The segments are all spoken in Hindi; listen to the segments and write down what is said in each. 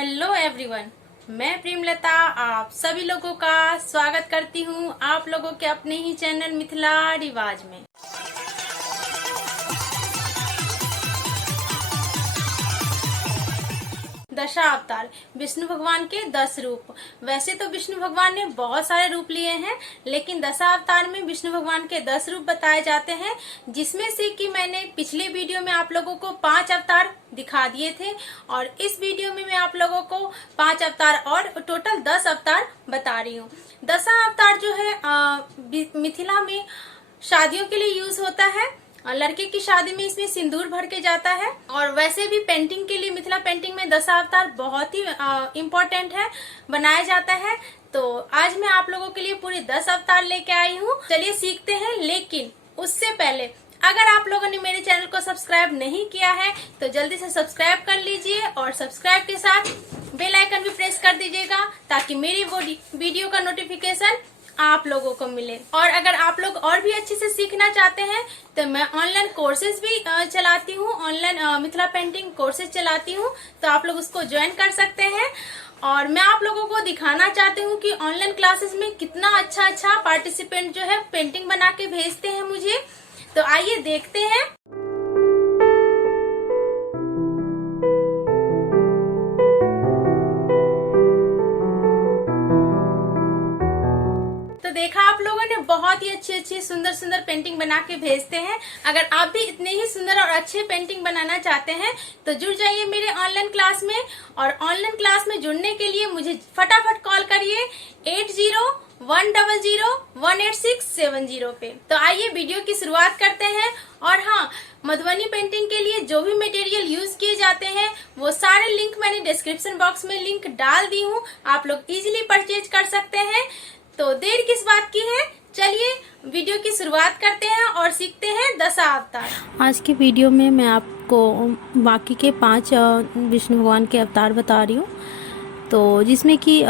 हेलो एवरीवन, मैं प्रेमलता आप सभी लोगों का स्वागत करती हूँ आप लोगों के अपने ही चैनल मिथिला रिवाज में। दशावतार विष्णु भगवान के 10 रूप। वैसे तो विष्णु भगवान ने बहुत सारे रूप लिए हैं, लेकिन दशावतार में विष्णु भगवान के 10 रूप बताए जाते हैं, जिसमें से कि मैंने पिछले वीडियो में आप लोगों को 5 अवतार दिखा दिए थे और इस वीडियो में मैं आप लोगों को 5 अवतार और टोटल 10 अवतार बता रही हूँ। दशावतार जो है मिथिला में शादियों के लिए यूज होता है और लड़के की शादी में इसमें सिंदूर भर के जाता है। और वैसे भी पेंटिंग के लिए मिथिला पेंटिंग में दशावतार बहुत ही इम्पोर्टेंट है, बनाया जाता है। तो आज मैं आप लोगों के लिए पूरे 10 अवतार लेके आई हूँ। चलिए सीखते हैं, लेकिन उससे पहले अगर आप लोगों ने मेरे चैनल को सब्सक्राइब नहीं किया है तो जल्दी से सब्सक्राइब कर लीजिए और सब्सक्राइब के साथ बेल आइकन भी प्रेस कर दीजिएगा ताकि मेरी वीडियो का नोटिफिकेशन आप लोगों को मिले। और अगर आप लोग और भी अच्छे से सीखना चाहते हैं तो मैं ऑनलाइन कोर्सेज भी चलाती हूँ, ऑनलाइन मिथिला पेंटिंग कोर्सेज चलाती हूँ, तो आप लोग उसको ज्वाइन कर सकते हैं। और मैं आप लोगों को दिखाना चाहती हूँ कि ऑनलाइन क्लासेस में कितना अच्छा पार्टिसिपेंट जो है पेंटिंग बना के भेजते हैं मुझे। तो आइए देखते हैं। तो देखा आप लोगों ने, बहुत ही अच्छी सुंदर पेंटिंग बना के भेजते हैं। अगर आप भी इतने ही सुंदर और अच्छे पेंटिंग बनाना चाहते हैं तो जुड़ जाइए मेरे ऑनलाइन क्लास में। और ऑनलाइन क्लास में जुड़ने के लिए मुझे फटाफट कॉल करिए 8010018670 पे। तो आइए वीडियो की शुरुआत करते हैं। और हाँ, मधुबनी पेंटिंग के लिए जो भी मटेरियल यूज किए जाते हैं वो सारे लिंक मैंने डिस्क्रिप्शन बॉक्स में लिंक डाल दी हूँ, आप लोग इजीली परचेज कर सकते हैं। तो देर किस बात की है, चलिए वीडियो की शुरुआत करते हैं और सीखते हैं दशावतार। आज की वीडियो में मैं आपको बाकी के 5 विष्णु भगवान के अवतार बता रही हूँ। तो जिसमें कि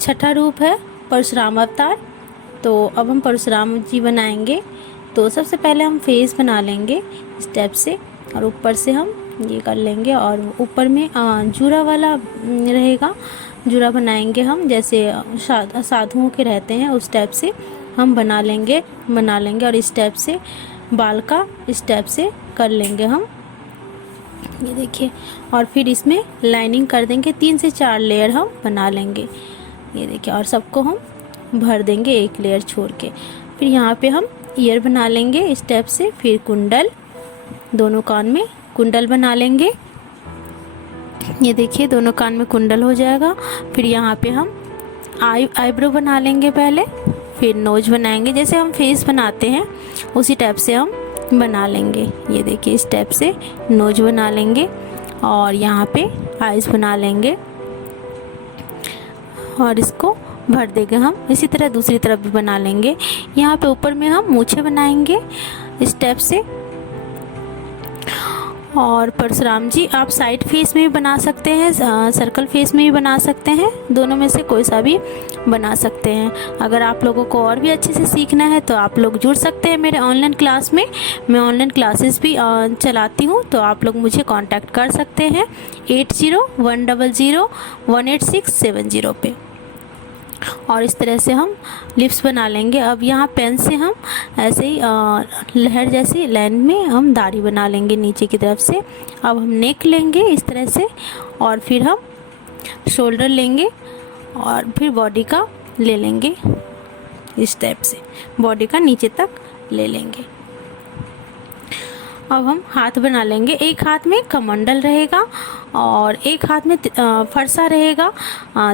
छठा रूप है परशुराम अवतार। तो अब हम परशुराम जी बनाएंगे। तो सबसे पहले हम फेस बना लेंगे स्टेप से और ऊपर से हम ये कर लेंगे और ऊपर में जूरा वाला रहेगा, जूरा बनाएंगे हम, जैसे साधुओं के रहते हैं उस टाइप से हम बना लेंगे और इस टाइप से बाल का इस टाइप से कर लेंगे हम, ये देखिए। और फिर इसमें लाइनिंग कर देंगे, 3 से 4 लेयर हम बना लेंगे, ये देखिए। और सबको हम भर देंगे एक लेयर छोड़ के। फिर यहाँ पे हम ईयर बना लेंगे इस टाइप से। फिर कुंडल, दोनों कान में कुंडल बना लेंगे, ये देखिए दोनों कान में कुंडल हो जाएगा। फिर यहाँ पे हम आईब्रो बना लेंगे पहले, फिर नोज बनाएंगे, जैसे हम फेस बनाते हैं उसी टाइप से हम बना लेंगे, ये देखिए इस टाइप से नोज बना लेंगे। और यहाँ पे आईज बना लेंगे और इसको भर देंगे हम। इसी तरह दूसरी तरफ भी बना लेंगे। यहाँ पे ऊपर में हम मूछें बनाएंगे इस टाइप से। और परशुराम जी आप साइड फेस में भी बना सकते हैं, सर्कल फेस में भी बना सकते हैं, दोनों में से कोई सा भी बना सकते हैं। अगर आप लोगों को और भी अच्छे से सीखना है तो आप लोग जुड़ सकते हैं मेरे ऑनलाइन क्लास में। मैं ऑनलाइन क्लासेस भी चलाती हूँ, तो आप लोग मुझे कांटेक्ट कर सकते हैं 8010018670 पे। और इस तरह से हम लिप्स बना लेंगे। अब यहाँ पेन से हम ऐसे ही लहर जैसी लाइन में हम दाढ़ी बना लेंगे नीचे की तरफ से। अब हम नेक लेंगे इस तरह से और फिर हम शोल्डर लेंगे और फिर बॉडी का ले लेंगे इस टाइप से, बॉडी का नीचे तक ले लेंगे। अब हम हाथ बना लेंगे, एक हाथ में कमंडल रहेगा और एक हाथ में फरसा रहेगा।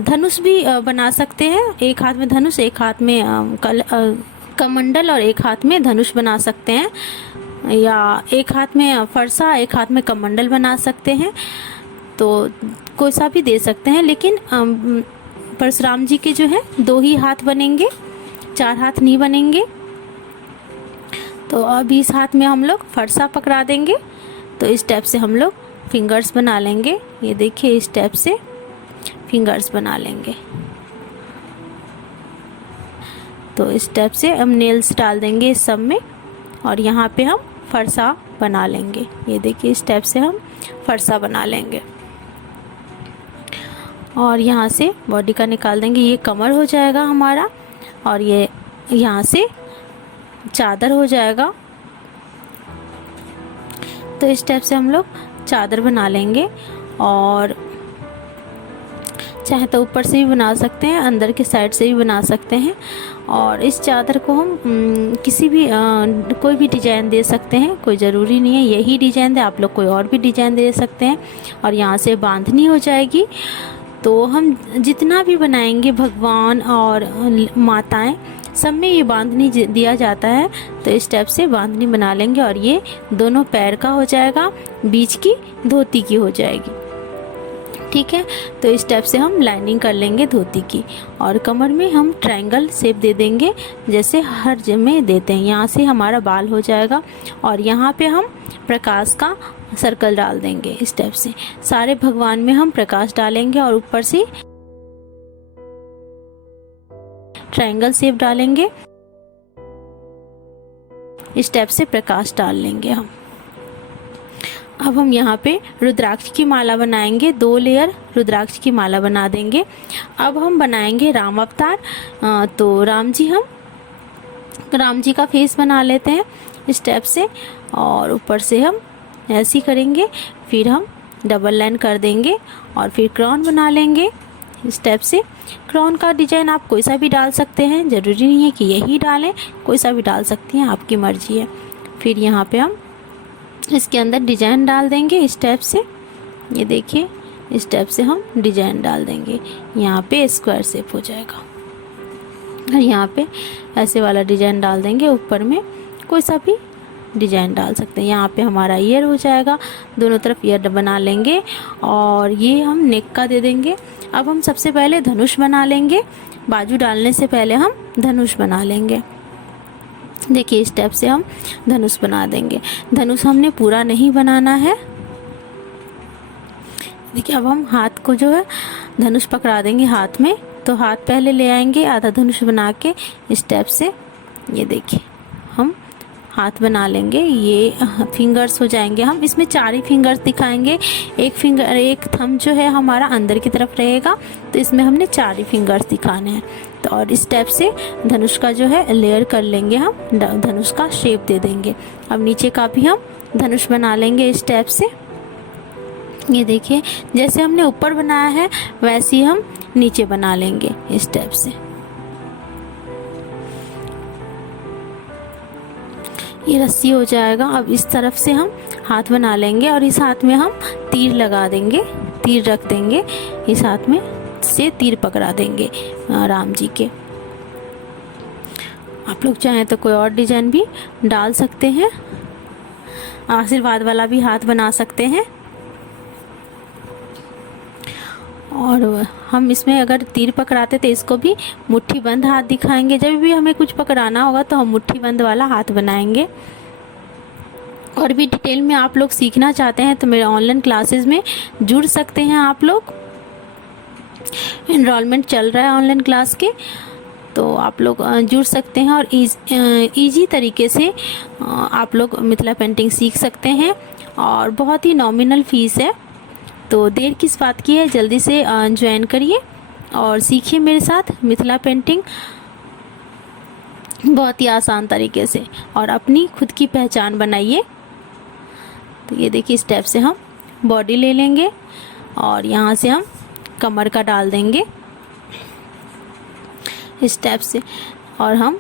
धनुष भी बना सकते हैं, एक हाथ में धनुष, एक हाथ में कमंडल और एक हाथ में धनुष बना सकते हैं, या एक हाथ में फरसा एक हाथ में कमंडल बना सकते हैं। तो कोई सा भी दे सकते हैं, लेकिन परशुराम जी के जो है 2 ही हाथ बनेंगे, 4 हाथ नहीं बनेंगे। तो अब इस हाथ में हम लोग फरसा पकड़ा देंगे। तो इस टाइप से हम लोग फिंगर्स बना लेंगे, ये देखिए इस टाइप से फिंगर्स बना लेंगे। तो इस टाइप से हम नेल्स डाल देंगे इस सब में और यहाँ पे हम फरसा बना लेंगे, ये देखिए इस टाइप से हम फरसा बना लेंगे। और यहाँ से बॉडी का निकाल देंगे। ये कमर हो जाएगा हमारा और ये यहाँ से चादर हो जाएगा। तो इस टाइप से हम लोग चादर बना लेंगे और चाहे तो ऊपर से भी बना सकते हैं, अंदर के साइड से भी बना सकते हैं। और इस चादर को हम किसी भी कोई भी डिज़ाइन दे सकते हैं, कोई ज़रूरी नहीं है यही डिज़ाइन दे, आप लोग कोई और भी डिज़ाइन दे सकते हैं। और यहाँ से बांधनी हो जाएगी। तो हम जितना भी बनाएंगे भगवान और माताएं, सब में ये बांधनी दिया जाता है। तो इस टाइप से बांधनी बना लेंगे और ये दोनों पैर का हो जाएगा, बीच की धोती की हो जाएगी। ठीक है, तो इस टाइप से हम लाइनिंग कर लेंगे धोती की। और कमर में हम ट्रायंगल शेप दे देंगे जैसे हर जगह देते हैं। यहाँ से हमारा बाल हो जाएगा और यहाँ पे हम प्रकाश का सर्कल डाल देंगे। इस टाइप से सारे भगवान में हम प्रकाश डालेंगे और ऊपर से ट्रायंगल शेप डालेंगे। इस टाइप से प्रकाश डाल लेंगे हम। अब हम यहाँ पे रुद्राक्ष की माला बनाएंगे, 2 लेयर रुद्राक्ष की माला बना देंगे। अब हम बनाएंगे राम अवतार। तो राम जी का फेस बना लेते हैं इस टाइप से और ऊपर से हम ऐसे ही करेंगे। फिर हम डबल लाइन कर देंगे और फिर क्राउन बना लेंगे इस टाइप से। क्राउन का डिजाइन आप कोई सा भी डाल सकते हैं, ज़रूरी नहीं है कि यही डालें, कोई सा भी डाल सकती हैं, आपकी मर्जी है। फिर यहाँ पे हम इसके अंदर डिजाइन डाल देंगे इस टाइप से। ये देखिए इस टाइप से हम डिजाइन डाल देंगे। यहाँ पे स्क्वायर शेप हो जाएगा और यहाँ पे ऐसे वाला डिजाइन डाल देंगे। ऊपर में कोई सा भी डिजाइन डाल सकते हैं। यहाँ पे हमारा ईयर हो जाएगा, दोनों तरफ ईयर बना लेंगे और ये हम नेक का दे देंगे। अब हम सबसे पहले धनुष बना लेंगे, बाजू डालने से पहले हम धनुष बना लेंगे। देखिए इस टाइप से हम धनुष बना देंगे। धनुष हमने पूरा नहीं बनाना है। देखिए अब हम हाथ को जो है धनुष पकड़ा देंगे हाथ में। तो हाथ पहले ले आएंगे आधा धनुष बना के इस टाइप से। ये देखिए हम हाथ बना लेंगे, ये फिंगर्स हो जाएंगे। हम इसमें 4 ही फिंगर्स दिखाएंगे। एक थंब जो है हमारा अंदर की तरफ रहेगा, तो इसमें हमने 4 ही फिंगर्स दिखाने हैं। तो और इस टाइप से धनुष का जो है लेयर कर लेंगे, हम धनुष का शेप दे देंगे। अब नीचे का भी हम धनुष बना लेंगे इस टाइप से। ये देखिए जैसे हमने ऊपर बनाया है वैसे ही हम नीचे बना लेंगे इस टाइप से। ये रस्सी हो जाएगा। अब इस तरफ से हम हाथ बना लेंगे और इस हाथ में हम तीर लगा देंगे, तीर रख देंगे। इस हाथ में से तीर पकड़ा देंगे राम जी के। आप लोग चाहें तो कोई और डिजाइन भी डाल सकते हैं, आशीर्वाद वाला भी हाथ बना सकते हैं। और हम इसमें अगर तीर पकड़ाते तो इसको भी मुट्ठी बंद हाथ दिखाएंगे। जब भी हमें कुछ पकड़ाना होगा तो हम मुट्ठी बंद वाला हाथ बनाएंगे। और भी डिटेल में आप लोग सीखना चाहते हैं तो मेरे ऑनलाइन क्लासेस में जुड़ सकते हैं। आप लोग एनरोलमेंट चल रहा है ऑनलाइन क्लास के, तो आप लोग जुड़ सकते हैं और इजी तरीके से आप लोग मिथिला पेंटिंग सीख सकते हैं। और बहुत ही नॉमिनल फीस है, तो देर किस बात की है, जल्दी से ज्वाइन करिए और सीखिए मेरे साथ मिथिला पेंटिंग बहुत ही आसान तरीके से और अपनी खुद की पहचान बनाइए। तो ये देखिए इस टाइप से हम बॉडी ले लेंगे और यहाँ से हम कमर का डाल देंगे इस टाइप से। और हम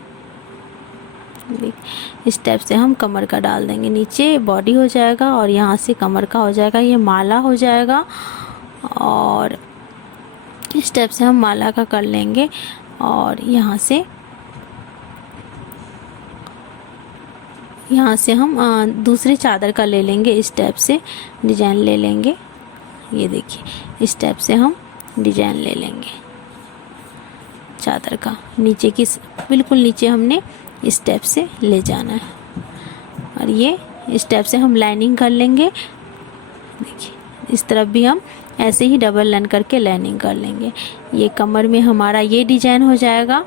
इस टाइप से हम कमर का डाल देंगे। नीचे बॉडी हो जाएगा और यहाँ से कमर का हो जाएगा, ये माला हो जाएगा। और इस टाइप से हम माला का कर लेंगे और यहाँ से हम दूसरे चादर का ले लेंगे। इस टाइप से डिजाइन ले लेंगे। ये देखिए इस टाइप से हम डिजाइन ले लेंगे चादर का। नीचे की बिल्कुल नीचे हमने इस टाइप से ले जाना है और ये इस टाइप से हम लाइनिंग कर लेंगे। देखिए इस तरफ भी हम ऐसे ही डबल लाइन करके लाइनिंग कर लेंगे। ये कमर में हमारा ये डिजाइन हो जाएगा।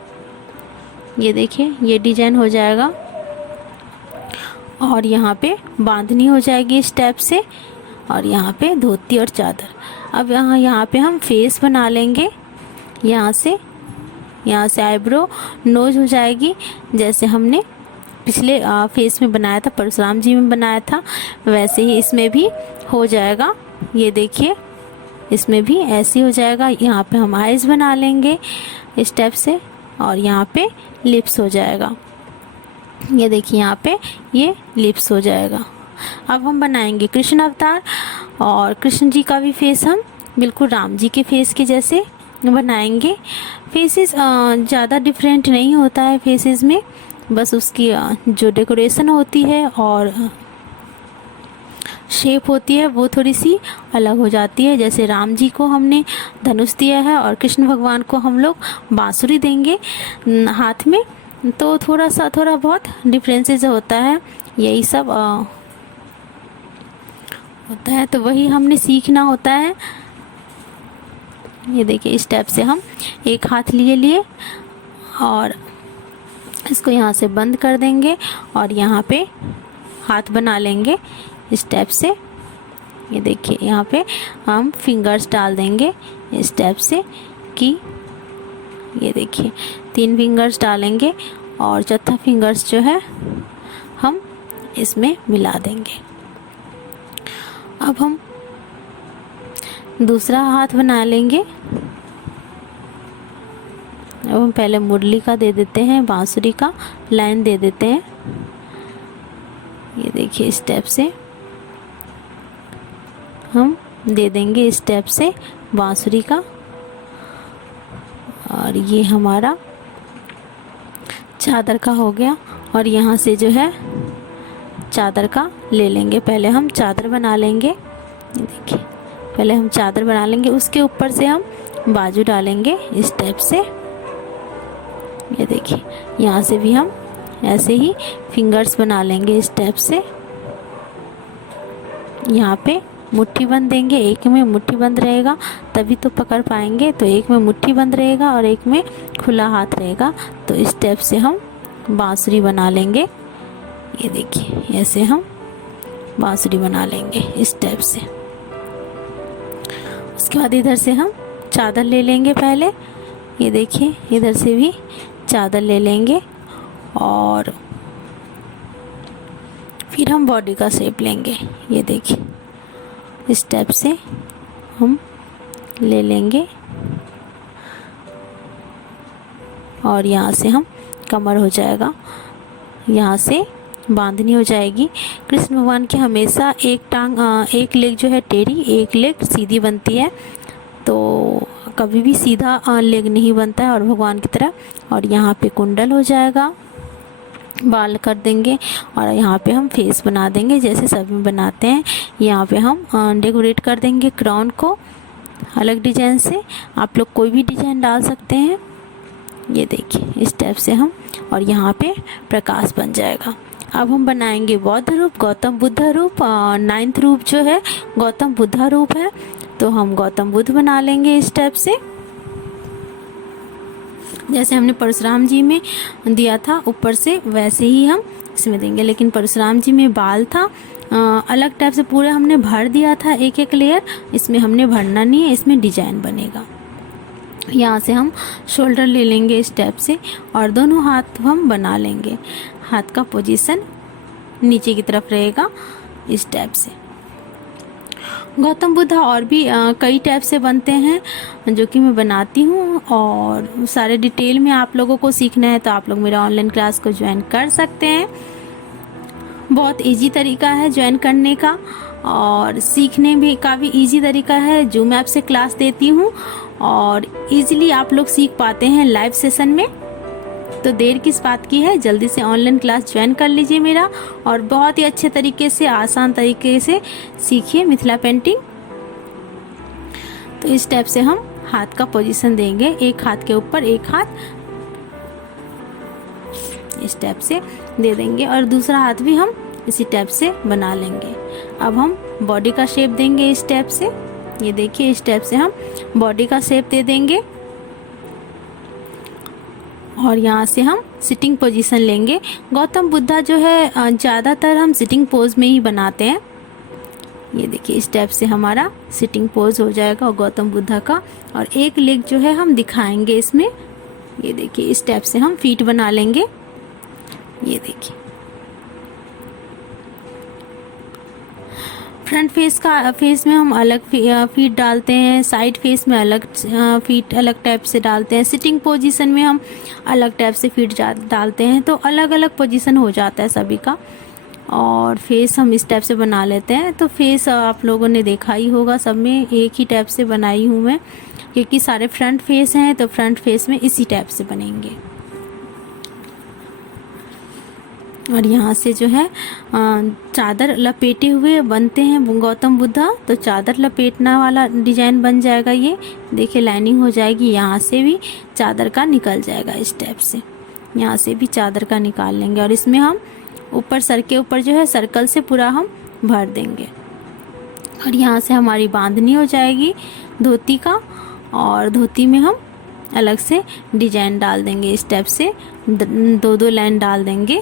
ये देखिए ये डिजाइन हो जाएगा और यहाँ पे बांधनी हो जाएगी इस टाइप से और यहाँ पे धोती और चादर। अब यहाँ पे हम फेस बना लेंगे। यहाँ से आईब्रो नोज हो जाएगी, जैसे हमने पिछले फेस में बनाया था, परशुराम जी में बनाया था, वैसे ही इसमें भी हो जाएगा। ये देखिए इसमें भी ऐसे हो जाएगा। यहाँ पे हम आईज बना लेंगे स्टेप से, और यहाँ पे लिप्स हो जाएगा। ये देखिए यहाँ पे ये लिप्स हो जाएगा। अब हम बनाएंगे कृष्ण अवतार, और कृष्ण जी का भी फेस हम बिल्कुल राम जी के फेस के जैसे बनाएंगे। फेसेस ज़्यादा डिफरेंट नहीं होता है फेसेस में, बस उसकी जो डेकोरेशन होती है और शेप होती है वो थोड़ी सी अलग हो जाती है। जैसे राम जी को हमने धनुष दिया है और कृष्ण भगवान को हम लोग बांसुरी देंगे हाथ में, तो थोड़ा बहुत डिफरेंसेस होता है। यही सब होता है, तो वही हमने सीखना होता है। ये देखिए इस स्टेप से हम एक हाथ लिए और इसको यहाँ से बंद कर देंगे और यहाँ पे हाथ बना लेंगे इस स्टेप से। ये देखिए यहाँ पे हम फिंगर्स डाल देंगे इस स्टेप से, कि ये देखिए 3 फिंगर्स डालेंगे और चौथा फिंगर्स जो है हम इसमें मिला देंगे। अब हम दूसरा हाथ बना लेंगे। अब हम पहले मुरली का दे देते हैं, बांसुरी का लाइन दे देते हैं। ये देखिए इस स्टेप से हम दे देंगे इस स्टेप से बांसुरी का, और ये हमारा चादर का हो गया। और यहाँ से जो है चादर का ले लेंगे। पहले हम चादर बना लेंगे। ये देखिए पहले हम चादर बना लेंगे, उसके ऊपर से हम बाजू डालेंगे इस स्टेप से। ये देखिए यहाँ से भी हम ऐसे ही फिंगर्स बना लेंगे इस स्टेप से। यहाँ पे मुट्ठी बंद देंगे, एक में मुट्ठी बंद रहेगा तभी तो पकड़ पाएंगे, तो एक में मुट्ठी बंद रहेगा और एक में खुला हाथ रहेगा। तो इस स्टेप से हम बांसुरी बना लेंगे। ये देखिए ऐसे हम बांसुरी बना लेंगे इस स्टेप से। उसके बाद इधर से हम चादर ले लेंगे पहले। ये देखिए इधर से भी चादर ले लेंगे और फिर हम बॉडी का शेप लेंगे। ये देखिए इस स्टेप से हम ले लेंगे और यहाँ से हम कमर हो जाएगा, यहाँ से बांधनी हो जाएगी। कृष्ण भगवान की हमेशा एक लेग जो है टेढ़ी, एक लेग सीधी बनती है, तो कभी भी सीधा लेग नहीं बनता है और भगवान की तरह। और यहाँ पे कुंडल हो जाएगा, बाल कर देंगे और यहाँ पे हम फेस बना देंगे जैसे सब में बनाते हैं। यहाँ पे हम डेकोरेट कर देंगे क्राउन को अलग डिजाइन से। आप लोग कोई भी डिजाइन डाल सकते हैं। ये देखिए इस टाइप से हम, और यहाँ पे प्रकाश बन जाएगा। अब हम बनाएंगे बौद्ध रूप, गौतम बुद्ध रूप। 9th रूप जो है गौतम बुद्धा रूप है, तो हम गौतम बुद्ध बना लेंगे इस टाइप से। जैसे हमने परशुराम जी में दिया था ऊपर से, वैसे ही हम इसमें देंगे। लेकिन परशुराम जी में बाल था अलग टाइप से, पूरे हमने भर दिया था एक एक लेयर। इसमें हमने भरना नहीं है, इसमें डिजाइन बनेगा। यहाँ से हम शोल्डर ले लेंगे इस टाइप से और दोनों हाथ हम बना लेंगे। हाथ का पोजीशन नीचे की तरफ रहेगा इस टाइप से। गौतम बुद्धा और भी कई टाइप से बनते हैं जो कि मैं बनाती हूँ, और सारे डिटेल में आप लोगों को सीखना है तो आप लोग मेरा ऑनलाइन क्लास को ज्वाइन कर सकते हैं। बहुत इजी तरीका है ज्वाइन करने का, और सीखने भी का भी इजी तरीका है। जूम ऐप से क्लास देती हूँ और इजीली आप लोग सीख पाते हैं लाइव सेशन में। तो देर किस बात की है, जल्दी से ऑनलाइन क्लास ज्वाइन कर लीजिए मेरा, और बहुत ही अच्छे तरीके से, आसान तरीके से सीखिए मिथिला पेंटिंग। तो इस टाइप से हम हाथ का पोजीशन देंगे, एक हाथ के ऊपर एक हाथ इस टाइप से दे देंगे, और दूसरा हाथ भी हम इसी टाइप से बना लेंगे। अब हम बॉडी का शेप देंगे इस टाइप से। ये देखिए इस टाइप से हम बॉडी का शेप दे देंगे, और यहाँ से हम सिटिंग पोजीशन लेंगे। गौतम बुद्धा जो है ज़्यादातर हम सिटिंग पोज में ही बनाते हैं। ये देखिए इस टाइप से हमारा सिटिंग पोज हो जाएगा और गौतम बुद्धा का। और एक लेग जो है हम दिखाएंगे इसमें। ये देखिए इस टाइप से हम फीट बना लेंगे। ये देखिए फ्रंट फेस में हम अलग फीट डालते हैं, साइड फेस में अलग फीट अलग टाइप से डालते हैं, सिटिंग पोजीशन में हम अलग टाइप से फीट डालते हैं। तो अलग अलग पोजीशन हो जाता है सभी का। और फेस हम इस टाइप से बना लेते हैं। तो फेस आप लोगों ने देखा ही होगा, सब में एक ही टाइप से बनाई हूँ मैं, क्योंकि सारे फ्रंट फेस हैं तो फ्रंट फेस में इसी टाइप से बनेंगे। और यहाँ से जो है चादर लपेटे हुए बनते हैं गौतम बुद्धा। तो चादर लपेटना वाला डिजाइन बन जाएगा। ये देखिए लाइनिंग हो जाएगी, यहाँ से भी चादर का निकल जाएगा इस टाइप से। यहाँ से भी चादर का निकाल लेंगे और इसमें हम ऊपर सर के ऊपर जो है सर्कल से पूरा हम भर देंगे। और यहाँ से हमारी बांधनी हो जाएगी धोती का। और धोती में हम अलग से डिजाइन डाल देंगे इस टाइप से, दो दो लाइन डाल देंगे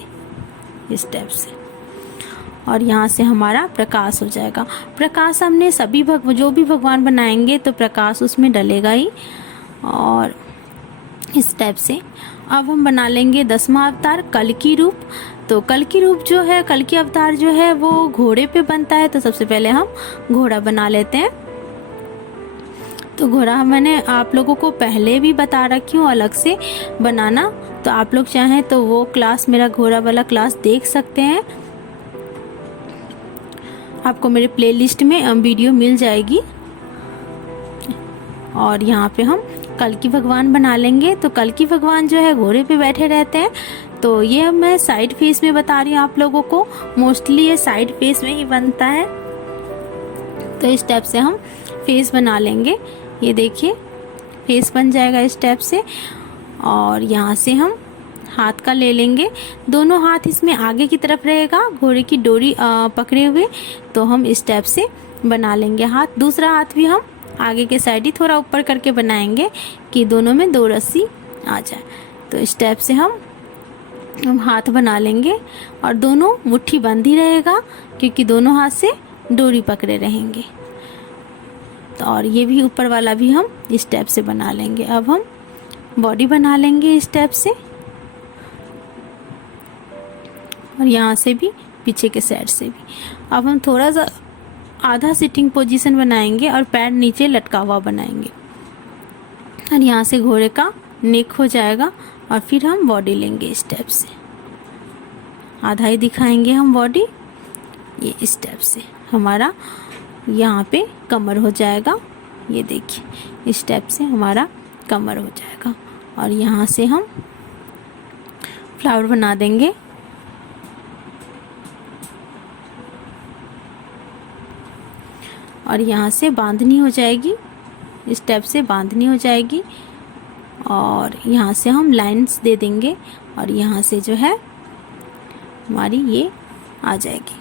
इस टाइप से। और यहाँ से हमारा प्रकाश हो जाएगा। प्रकाश हमने सभी जो भी भगवान बनाएंगे तो प्रकाश उसमें डलेगा ही। और इस टाइप से अब हम बना लेंगे 10वां अवतार कल्कि रूप। तो कल्कि रूप जो है, कल्कि अवतार जो है वो घोड़े पे बनता है। तो सबसे पहले हम घोड़ा बना लेते हैं। तो घोड़ा मैंने आप लोगों को पहले भी बता रखी हूँ अलग से बनाना। तो आप लोग चाहें तो वो क्लास, मेरा घोड़ा वाला क्लास देख सकते हैं। आपको मेरे प्लेलिस्ट में वीडियो मिल जाएगी। और यहाँ पे हम कल्कि भगवान बना लेंगे। तो कल्कि भगवान जो है घोड़े पे बैठे रहते हैं। तो ये मैं साइड फेस में बता रही हूँ आप लोगों को, मोस्टली ये साइड फेस में ही बनता है। तो इस टाइप से हम फेस बना लेंगे। ये देखिए फेस बन जाएगा इस टाइप से। और यहाँ से हम हाथ का ले लेंगे, दोनों हाथ इसमें आगे की तरफ रहेगा, घोड़े की डोरी पकड़े हुए। तो हम इस टाइप से बना लेंगे हाथ। दूसरा हाथ भी हम आगे के साइड ही थोड़ा ऊपर करके बनाएंगे कि दोनों में 2 रस्सी आ जाए। तो इस टाइप से हम हाथ बना लेंगे। और दोनों मुट्ठी बंद ही रहेगा क्योंकि दोनों हाथ से डोरी पकड़े रहेंगे। तो और ये भी ऊपर वाला भी हम इस टाइप से बना लेंगे। अब हम बॉडी बना लेंगे इस टाइप से। और यहाँ से भी पीछे के साइड से भी। अब हम थोड़ा सा आधा सिटिंग पोजीशन बनाएंगे और पैर नीचे लटका हुआ बनाएंगे। और यहाँ से घोड़े का नेक हो जाएगा। और फिर हम बॉडी लेंगे इस टाइप से, आधा ही दिखाएंगे हम बॉडी। ये इस टाइप से हमारा यहाँ पे कमर हो जाएगा। ये देखिए इस टाइप से हमारा कमर हो जाएगा। और यहाँ से हम फ्लावर बना देंगे। और यहाँ से बांधनी हो जाएगी, इस टाइप से बांधनी हो जाएगी। और यहाँ से हम लाइंस दे देंगे। और यहाँ से जो है हमारी ये आ जाएगी।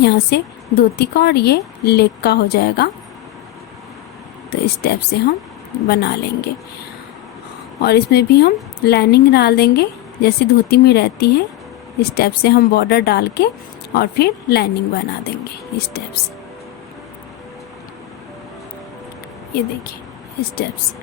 यहाँ से धोती का और ये लेग का हो जाएगा। तो इस टाइप से हम बना लेंगे। और इसमें भी हम लाइनिंग डाल देंगे जैसी धोती में रहती है। इस टाइप से हम बॉर्डर डाल के और फिर लाइनिंग बना देंगे इस टाइप से। ये देखिए इस टाइप से।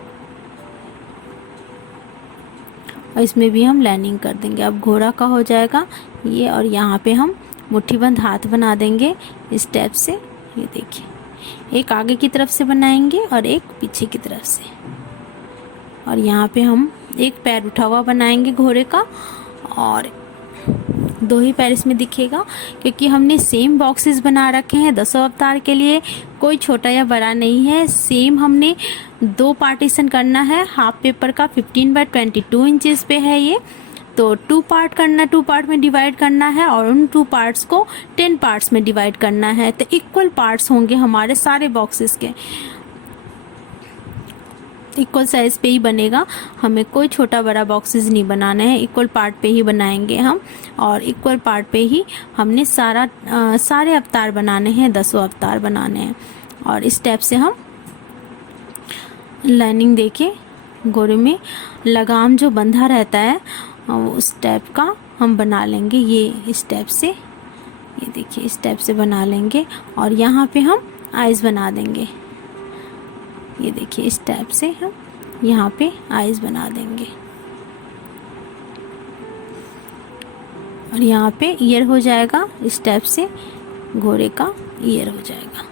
और इसमें भी हम लाइनिंग कर देंगे। अब घोड़ा का हो जाएगा ये। और यहाँ पे हम मुट्ठी बंद हाथ बना देंगे इस टाइप से। ये देखिए एक आगे की तरफ से बनाएंगे और एक पीछे की तरफ से। और यहाँ पे हम एक पैर उठा हुआ बनाएंगे घोड़े का। और 2 ही पैर इसमें दिखेगा क्योंकि हमने सेम बॉक्सेस बना रखे हैं 10 अवतार के लिए। कोई छोटा या बड़ा नहीं है, सेम हमने 2 पार्टीशन करना है। हाफ पेपर का 15 बाय 22 इंचेस पे है ये। तो 2 पार्ट करना, 2 पार्ट में डिवाइड करना है और उन 2 पार्ट्स को 10 पार्ट्स में डिवाइड करना है। तो इक्वल पार्ट्स होंगे हमारे सारे बॉक्सेस के, इक्वल साइज पे ही बनेगा। हमें कोई छोटा बड़ा बॉक्सेस नहीं बनाना है, इक्वल पार्ट पे ही बनाएंगे हम। और इक्वल पार्ट पे ही हमने सारे अवतार बनाने हैं, 10 अवतार बनाने हैं। और इस टाइप से हम लाइनिंग देके घोड़े में लगाम जो बंधा रहता है उस टाइप का हम बना लेंगे ये स्टेप से। ये देखिए स्टेप से बना लेंगे और यहाँ पे हम आइज़ बना देंगे। ये देखिए स्टेप से हम यहाँ पे आइज़ बना देंगे और यहाँ पे ईयर हो जाएगा, स्टेप से घोड़े का ईयर हो जाएगा।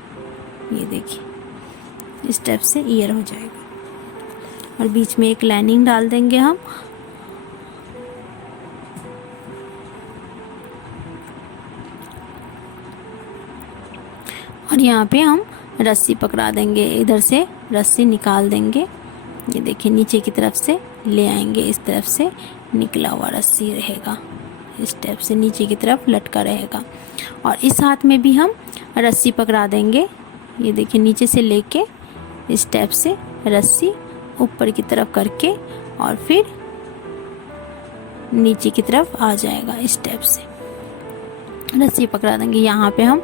ये देखिए स्टेप से ईयर हो जाएगा और बीच में एक लाइनिंग डाल देंगे हम। और यहाँ पे हम रस्सी पकड़ा देंगे, इधर से रस्सी निकाल देंगे। ये देखिए नीचे की तरफ से ले आएंगे, इस तरफ से निकला हुआ रस्सी रहेगा, स्टेप से नीचे की तरफ लटका रहेगा। और इस हाथ में भी हम रस्सी पकड़ा देंगे। ये देखिए नीचे से लेके स्टेप से रस्सी ऊपर की तरफ करके और फिर नीचे की तरफ आ जाएगा, स्टेप से रस्सी पकड़ा देंगे। यहाँ पे हम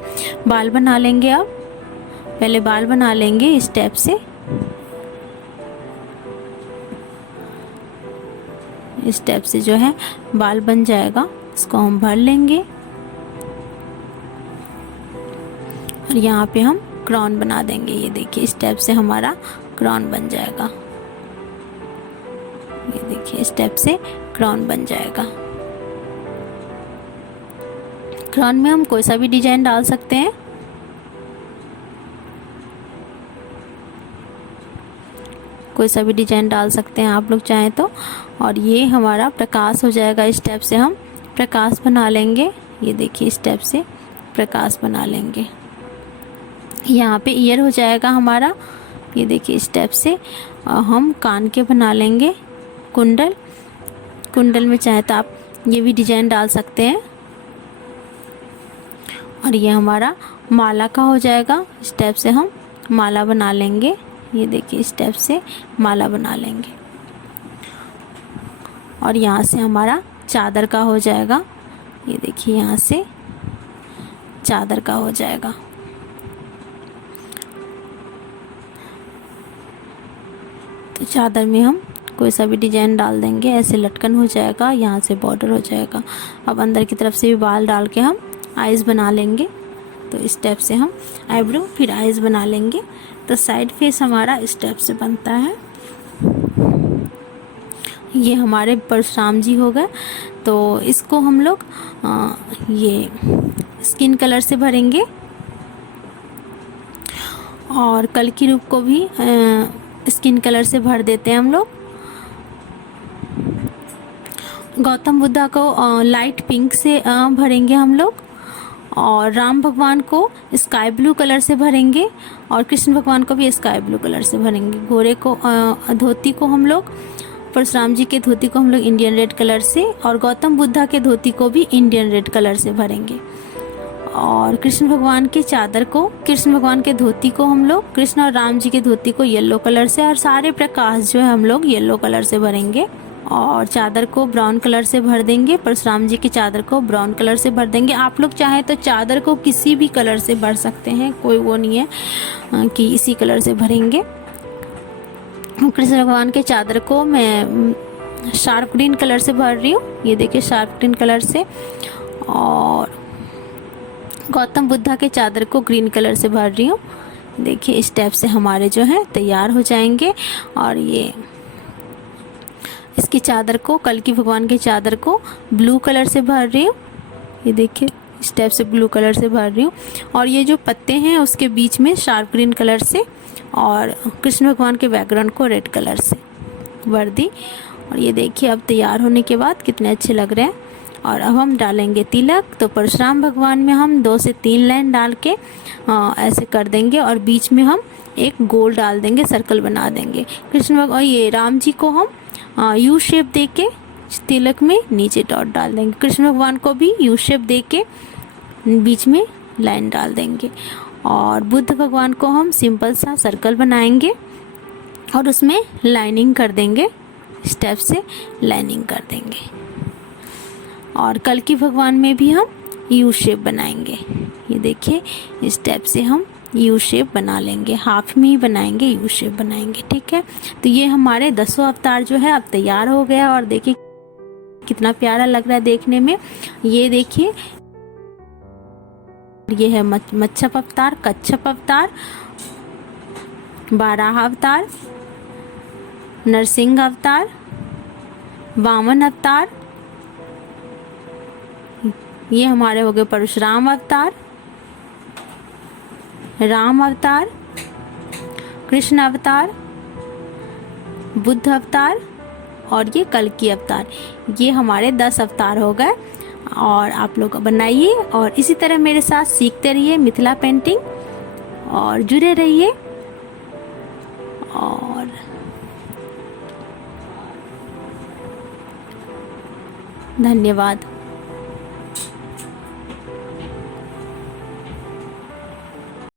बाल बना लेंगे। अब पहले बाल बना लेंगे स्टेप से, स्टेप से जो है बाल बन जाएगा, इसको हम भर लेंगे। और यहाँ पे हम क्राउन बना देंगे। ये देखिए स्टेप से हमारा क्राउन बन जाएगा। ये देखिए स्टेप से क्राउन बन जाएगा। क्राउन में हम कोई सा भी डिजाइन डाल सकते हैं। कोई सा भी डिजाइन डाल सकते हैं आप लोग चाहें तो। और ये हमारा प्रकाश हो जाएगा। स्टेप से हम प्रकाश बना लेंगे। ये देखिए स्टेप से प्रकाश बना लेंगे। यहाँ पे ईयर हो जाएगा हमारा। ये देखिए स्टेप से हम कान के बना लेंगे कुंडल। कुंडल में चाहे तो आप ये भी डिजाइन डाल सकते हैं। और ये हमारा माला का हो जाएगा। स्टेप से हम माला बना लेंगे। ये देखिए स्टेप से माला बना लेंगे। और यहाँ से हमारा चादर का हो जाएगा। ये देखिए यहाँ से चादर का हो जाएगा। तो चादर में हम कोई सा भी डिजाइन डाल देंगे, ऐसे लटकन हो जाएगा, यहाँ से बॉर्डर हो जाएगा। अब अंदर की तरफ से भी बाल डाल के हम आइज़ बना लेंगे। तो स्टेप से हम आईब्रो फिर आइज़ बना लेंगे। तो साइड फेस हमारा स्टेप से बनता है। ये हमारे परशुराम जी हो गए। तो इसको हम लोग ये स्किन कलर से भरेंगे। और कल की रूप को भी स्किन कलर से भर देते हैं हम लोग। गौतम बुद्धा को लाइट पिंक से भरेंगे हम लोग। और राम भगवान को स्काई ब्लू कलर से भरेंगे। और कृष्ण भगवान को भी स्काई ब्लू कलर से भरेंगे। घोड़े को धोती को हम लोग, परशुराम जी के धोती को हम लोग इंडियन रेड कलर से, और गौतम बुद्धा के धोती को भी इंडियन रेड कलर से भरेंगे। और कृष्ण भगवान के चादर को, कृष्ण भगवान के धोती को हम लोग, कृष्ण और राम जी के धोती को येलो कलर से, और सारे प्रकाश जो है हम लोग येलो कलर से भरेंगे। और चादर को ब्राउन कलर से भर देंगे। परशुराम जी की चादर को ब्राउन कलर से भर देंगे। आप लोग चाहें तो चादर को किसी भी कलर से भर सकते हैं, कोई वो नहीं है कि इसी कलर से भरेंगे। कृष्ण भगवान के चादर को मैं शार्प ग्रीन कलर से भर रही हूँ। ये देखिए शार्प ग्रीन कलर से। और गौतम बुद्धा के चादर को ग्रीन कलर से भर रही हूँ। देखिए स्टेप से हमारे जो है तैयार हो जाएंगे। और ये इसकी चादर को, कल की भगवान के चादर को ब्लू कलर से भर रही हूँ। ये देखिए स्टेप से ब्लू कलर से भर रही हूँ। और ये जो पत्ते हैं उसके बीच में शार्प ग्रीन कलर से, और कृष्ण भगवान के बैकग्राउंड को रेड कलर से भर दी। और ये देखिए अब तैयार होने के बाद कितने अच्छे लग रहे हैं। और अब हम डालेंगे तिलक। तो परशुराम भगवान में हम 2 से 3 लाइन डाल के ऐसे कर देंगे। और बीच में हम एक गोल डाल देंगे, सर्कल बना देंगे। कृष्ण भगवान, ये राम जी को हम यू शेप दे के तिलक में नीचे डॉट डाल देंगे। कृष्ण भगवान को भी यू शेप दे के बीच में लाइन डाल देंगे। और बुद्ध भगवान को हम सिंपल सा सर्कल बनाएंगे और उसमें लाइनिंग कर देंगे, स्टेप से लाइनिंग कर देंगे। और कल की भगवान में भी हम यू शेप बनाएंगे। ये देखिए स्टेप से हम यू शेप बना लेंगे, हाफ में ही बनाएंगे, यू शेप बनाएंगे। ठीक है, तो ये हमारे 10 अवतार जो है अब तैयार हो गया। और देखिए कितना प्यारा लग रहा है देखने में। ये देखिए, ये है मच्छप अवतार, कच्छप अवतार, बाराह अवतार, नरसिंह अवतार, वामन अवतार, ये हमारे हो गए परशुराम अवतार, राम अवतार, कृष्ण अवतार, बुद्ध अवतार और ये कल्कि अवतार। ये हमारे 10 अवतार हो गए। और आप लोग बनाइए और इसी तरह मेरे साथ सीखते रहिए मिथिला पेंटिंग और जुड़े रहिए। और धन्यवाद।